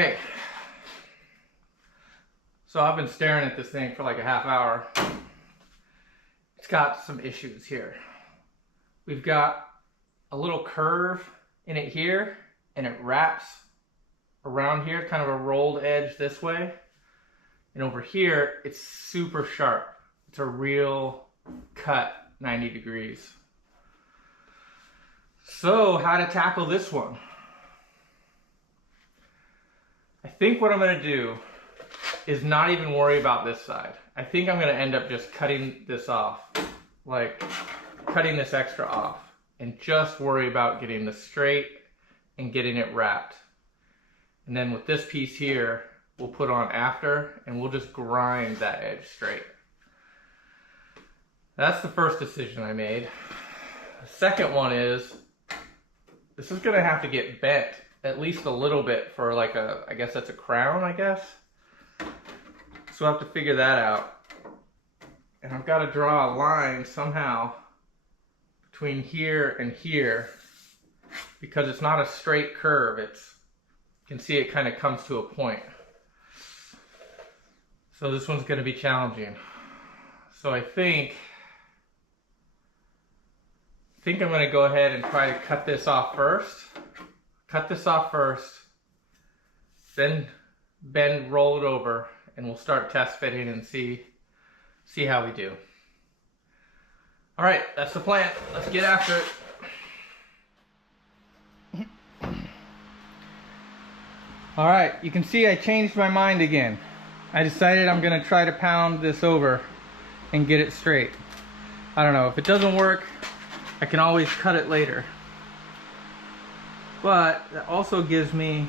Hey, so I've been staring at this thing for like a half hour. It's got some issues here. We've got a little curve in it here, and it wraps around here, kind of a rolled edge this way. And over here, it's super sharp. It's a real cut 90 degrees. So how to tackle this one? I think what I'm gonna do is not even worry about this side. I think I'm gonna end up just cutting this off, like cutting this extra off, and just worry about getting this straight and getting it wrapped. And then with this piece here, we'll put on after, and we'll just grind that edge straight. That's the first decision I made. The second one is, this is gonna have to get bent at least a little bit for like a, I guess that's a crown, I guess. So I have to figure that out. And I've got to draw a line somehow between here and here, because it's not a straight curve. It's, you can see it kind of comes to a point. So this one's going to be challenging. So I think I'm going to go ahead and try to cut this off first. Cut this off first, then bend, roll it over, and we'll start test fitting and see how we do. All right, that's the plan. Let's get after it. All right, you can see I changed my mind again. I decided I'm gonna try to pound this over and get it straight. I don't know, if it doesn't work, I can always cut it later. But that also gives me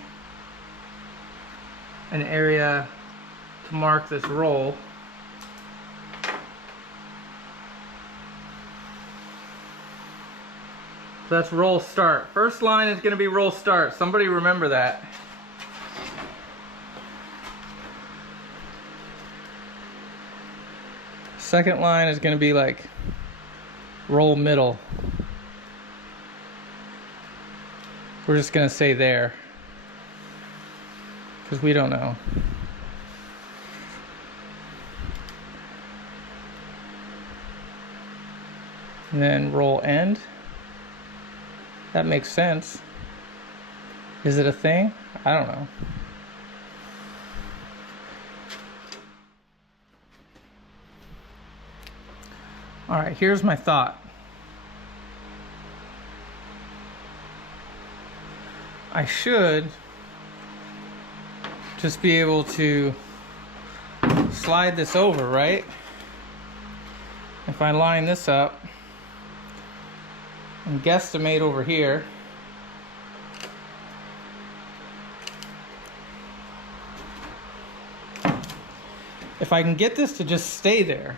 an area to mark this roll. So that's roll start. First line is going to be roll start. Somebody remember that. Second line is going to be like roll middle. We're just going to say there, because we don't know. And then roll end. That makes sense. Is it a thing? I don't know. All right, here's my thought. I should just be able to slide this over, right? If I line this up and guesstimate over here, if I can get this to just stay there,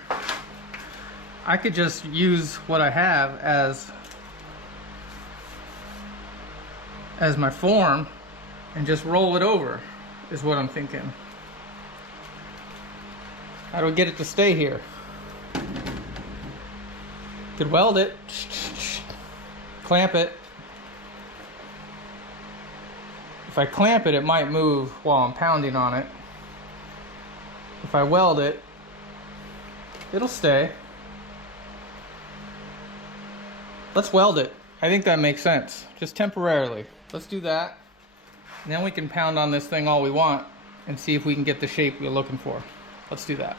I could just use what I have as my form and just roll it over, is what I'm thinking. How do we get it to stay here? Could weld it, clamp it. If I clamp it, it might move while I'm pounding on it. If I weld it, it'll stay. Let's weld it. I think that makes sense, just temporarily. Let's do that, and then we can pound on this thing all we want and see if we can get the shape we're looking for. Let's do that.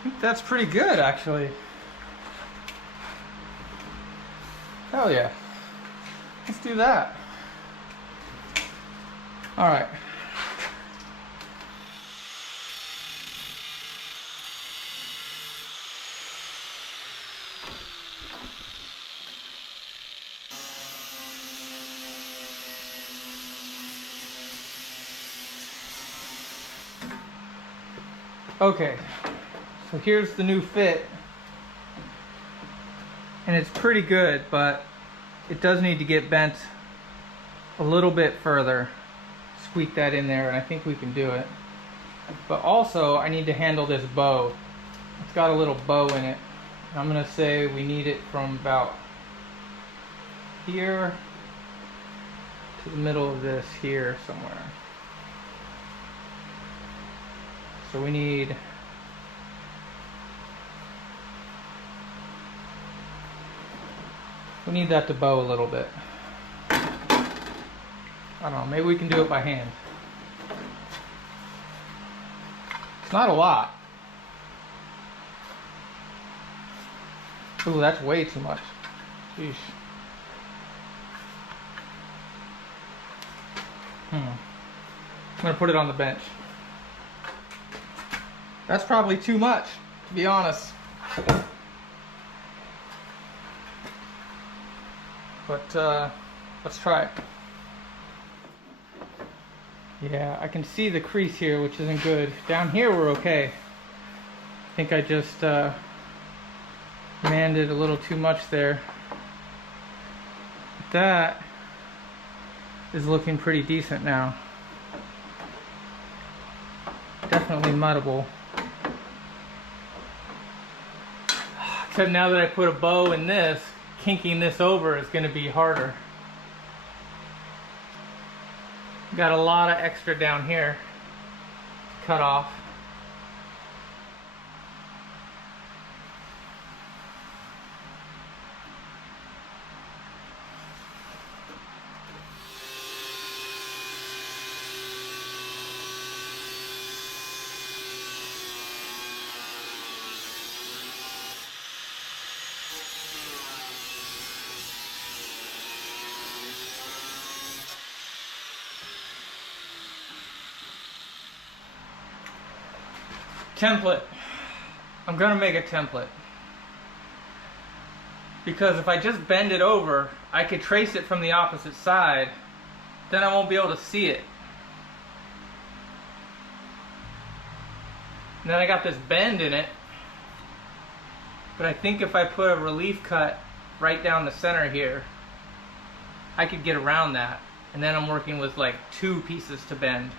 I think that's pretty good, actually. Hell yeah. Let's do that. All right. Okay, so here's the new fit, and it's pretty good, but it does need to get bent a little bit further. Squeak that in there, and I think we can do it. But also, I need to handle this bow. It's got a little bow in it. I'm gonna say we need it from about here to the middle of this here somewhere. So we need that to bow a little bit. I don't know, maybe we can do it by hand. It's not a lot. Ooh, that's way too much. Sheesh. I'm gonna put it on the bench. That's probably too much, to be honest. But let's try it. Yeah, I can see the crease here, which isn't good. Down here we're okay. I think I just manded a little too much there. But that is looking pretty decent now. Definitely muddable. Except now that I put a bow in this, kinking this over is going to be harder. Got a lot of extra down here to cut off. Template. I'm gonna make a template. Because if I just bend it over, I could trace it from the opposite side, then I won't be able to see it. And then I got this bend in it, but I think if I put a relief cut right down the center here, I could get around that. And then I'm working with like 2 pieces to bend.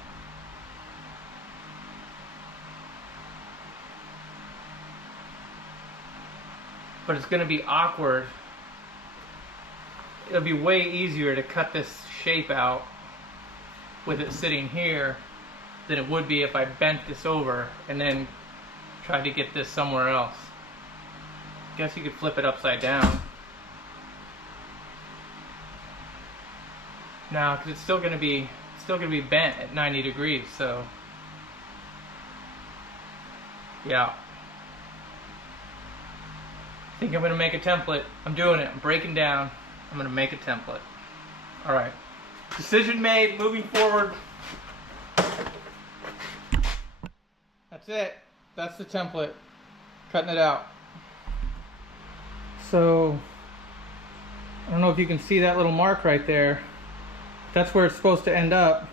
But it's going to be awkward. It'll be way easier to cut this shape out with it sitting here than it would be if I bent this over and then tried to get this somewhere else. I guess you could flip it upside down. No, because it's still going to be bent at 90 degrees, so yeah. I think I'm going to make a template. I'm doing it. I'm breaking down. I'm going to make a template. Alright. Decision made. Moving forward. That's it. That's the template. Cutting it out. So, I don't know if you can see that little mark right there. That's where it's supposed to end up.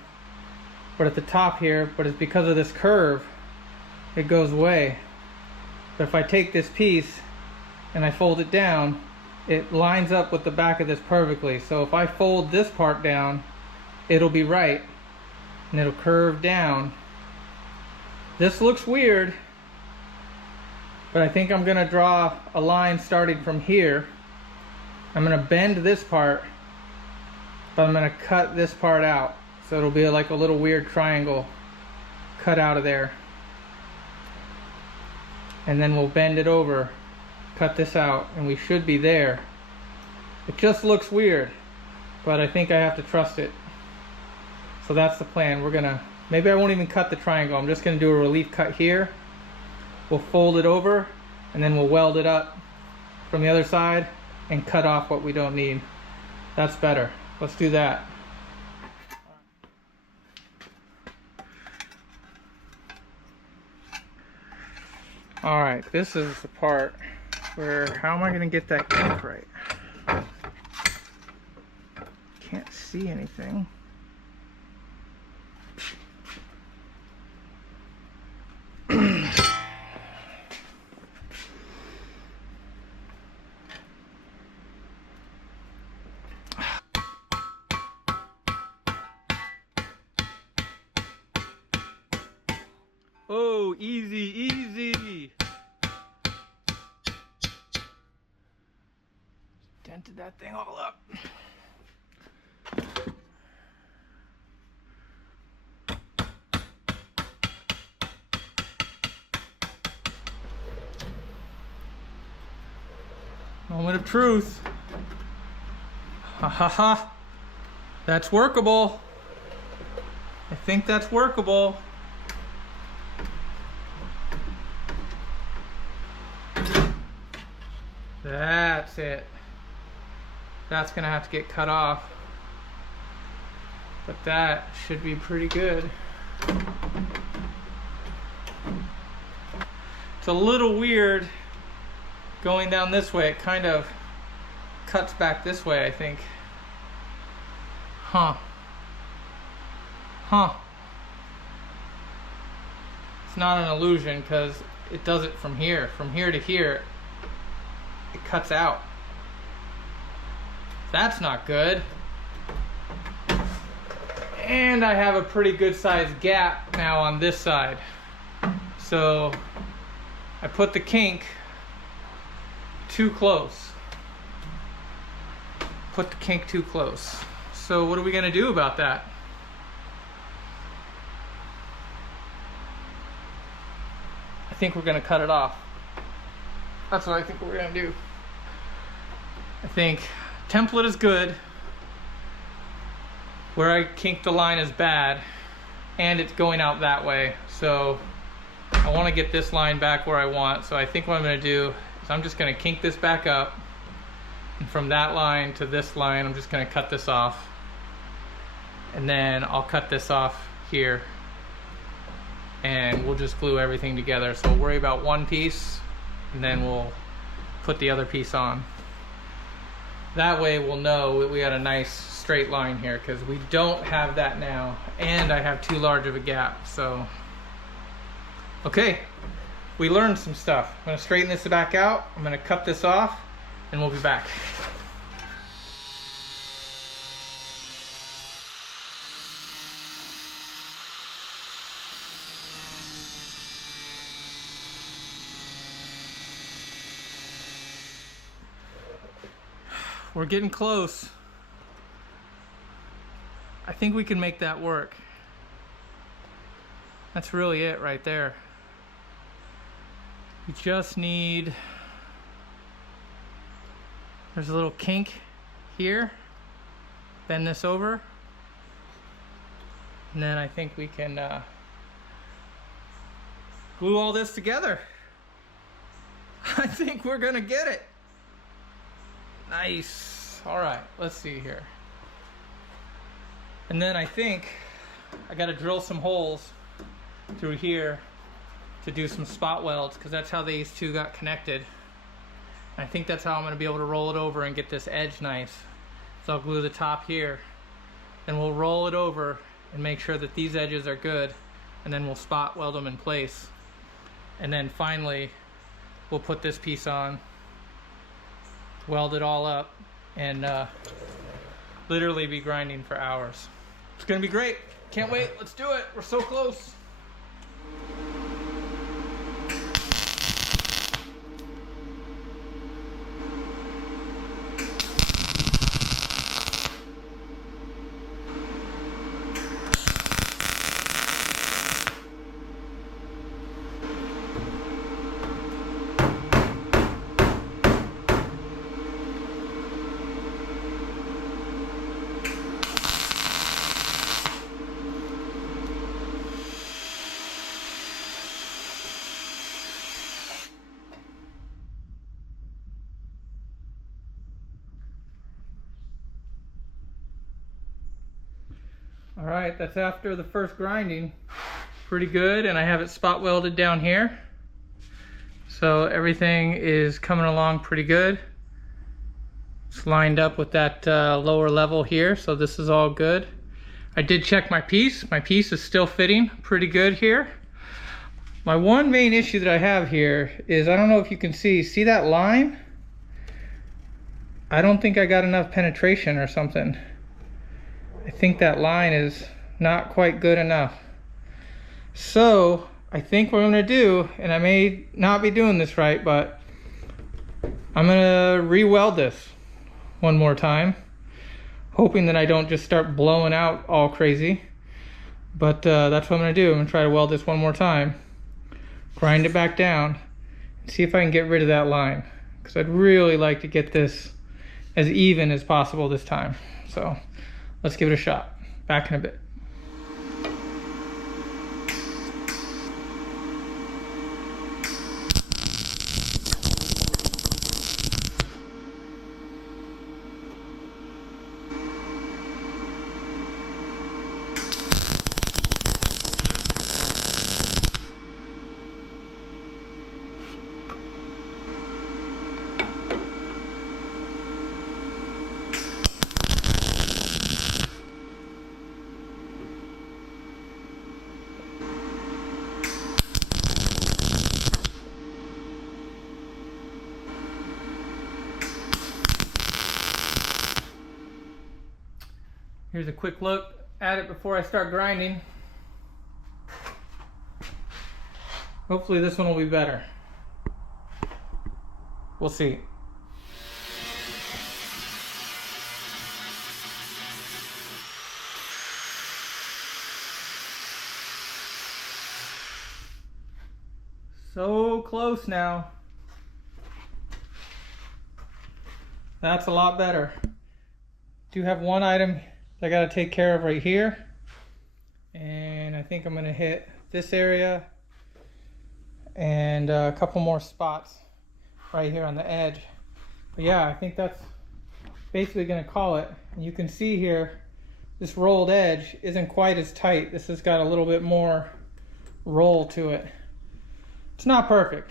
But at the top here, but it's because of this curve, it goes away. But if I take this piece and I fold it down, it lines up with the back of this perfectly. So if I fold this part down, it'll be right, and it'll curve down. This looks weird, but I think I'm gonna draw a line starting from here. I'm gonna bend this part, but I'm gonna cut this part out. So it'll be like a little weird triangle cut out of there. And then we'll bend it over, cut this out, and we should be there. It just looks weird, but I think I have to trust it. So that's the plan. We're gonna, maybe I won't even cut the triangle. I'm just gonna do a relief cut here, we'll fold it over and then we'll weld it up from the other side and cut off what we don't need. That's better. Let's do that. All right, this is the part where, how am I going to get that kink right? Can't see anything. Oh, easy, easy. Dented that thing all up. Moment of truth. Ha ha ha. That's workable. I think that's workable. That's it. That's gonna have to get cut off. But that should be pretty good. It's a little weird going down this way. It kind of cuts back this way, I think. Huh. Huh. It's not an illusion because it does it from here. From here to here, it cuts out. That's not good. And I have a pretty good sized gap now on this side. So I put the kink too close. Put the kink too close. So what are we gonna do about that? I think we're gonna cut it off. That's what I think we're gonna do. I think template is good. Where I kinked the line is bad, and it's going out that way. So I want to get this line back where I want. So I think what I'm going to do is I'm just going to kink this back up, and from that line to this line, I'm just going to cut this off, and then I'll cut this off here, and we'll just glue everything together. So we'll worry about one piece, and then we'll put the other piece on. That way we'll know we got a nice straight line here, because we don't have that now, and I have too large of a gap. So okay, we learned some stuff. I'm going to straighten this back out, I'm going to cut this off, and we'll be back. We're getting close. I think we can make that work. That's really it right there. We just need, there's a little kink here. Bend this over. And then I think we can glue all this together. I think we're gonna get it. Nice. All right, let's see here. And then I think I got to drill some holes through here to do some spot welds, because that's how these two got connected. And I think that's how I'm going to be able to roll it over and get this edge nice. So I'll glue the top here, and we'll roll it over and make sure that these edges are good, and then we'll spot weld them in place. And then finally we'll put this piece on, weld it all up, and literally be grinding for hours. It's gonna be great. Can't wait. Let's do it. We're so close. All right, that's after the first grinding. Pretty good, and I have it spot welded down here. So everything is coming along pretty good. It's lined up with that lower level here, so this is all good. I did check my piece. My piece is still fitting pretty good here. My one main issue that I have here is, I don't know if you can see that line? I don't think I got enough penetration or something. I think that line is not quite good enough. So I think what I'm gonna do, and I may not be doing this right, but I'm gonna re-weld this one more time, hoping that I don't just start blowing out all crazy. But that's what I'm gonna do. I'm gonna try to weld this one more time, grind it back down, and see if I can get rid of that line, because I'd really like to get this as even as possible this time. So let's give it a shot. Back in a bit. Here's a quick look at it before I start grinding. Hopefully this one will be better. We'll see. So close now. That's a lot better. Do have one item I got to take care of right here, and I think I'm going to hit this area and a couple more spots right here on the edge. But yeah, I think that's basically going to call it. And you can see here, this rolled edge isn't quite as tight. This has got a little bit more roll to it. It's not perfect,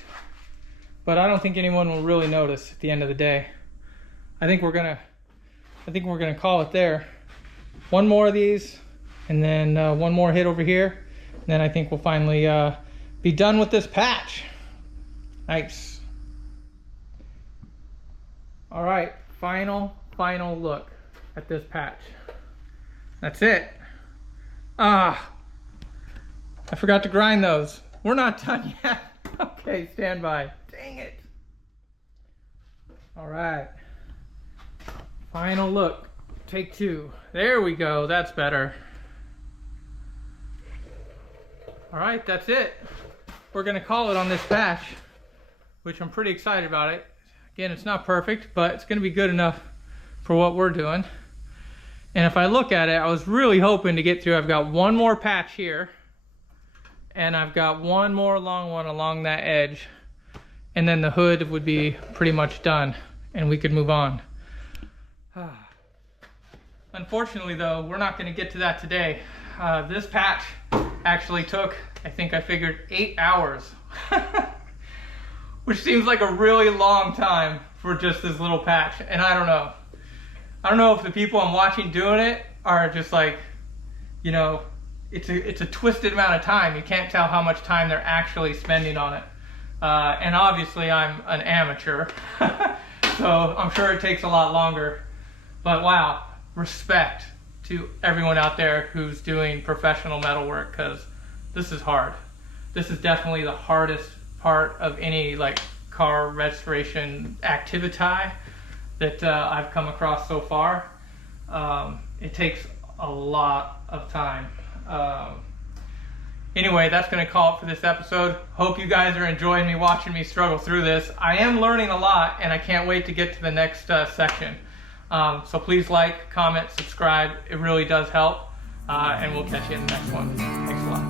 but I don't think anyone will really notice at the end of the day. I think we're gonna call it there. One more of these, and then one more hit over here, and then I think we'll finally be done with this patch. Nice. All right, final look at this patch. That's it. I forgot to grind those. We're not done yet. Okay, stand by. Dang it. All right. Final look. Take two. There we go. That's better. All right, that's it. We're going to call it on this patch, which I'm pretty excited about it. Again, it's not perfect, but it's going to be good enough for what we're doing. And if I look at it, I was really hoping to get through. I've got one more patch here, and I've got one more long one along that edge, and then the hood would be pretty much done, and we could move on. Unfortunately though, we're not going to get to that today. This patch actually took, I think I figured 8 hours, which seems like a really long time for just this little patch. And I don't know if the people I'm watching doing it are just like, you know, it's a twisted amount of time. You can't tell how much time they're actually spending on it. And obviously I'm an amateur, so I'm sure it takes a lot longer. But wow, respect to everyone out there who's doing professional metal work, because this is hard. This is definitely the hardest part of any like car restoration activity that I've come across so far. It takes a lot of time. Anyway, that's going to call it for this episode. Hope you guys are enjoying me watching me struggle through this. I am learning a lot, and I can't wait to get to the next section. So please like, comment, subscribe. It really does help. And we'll catch you in the next one. Thanks a lot.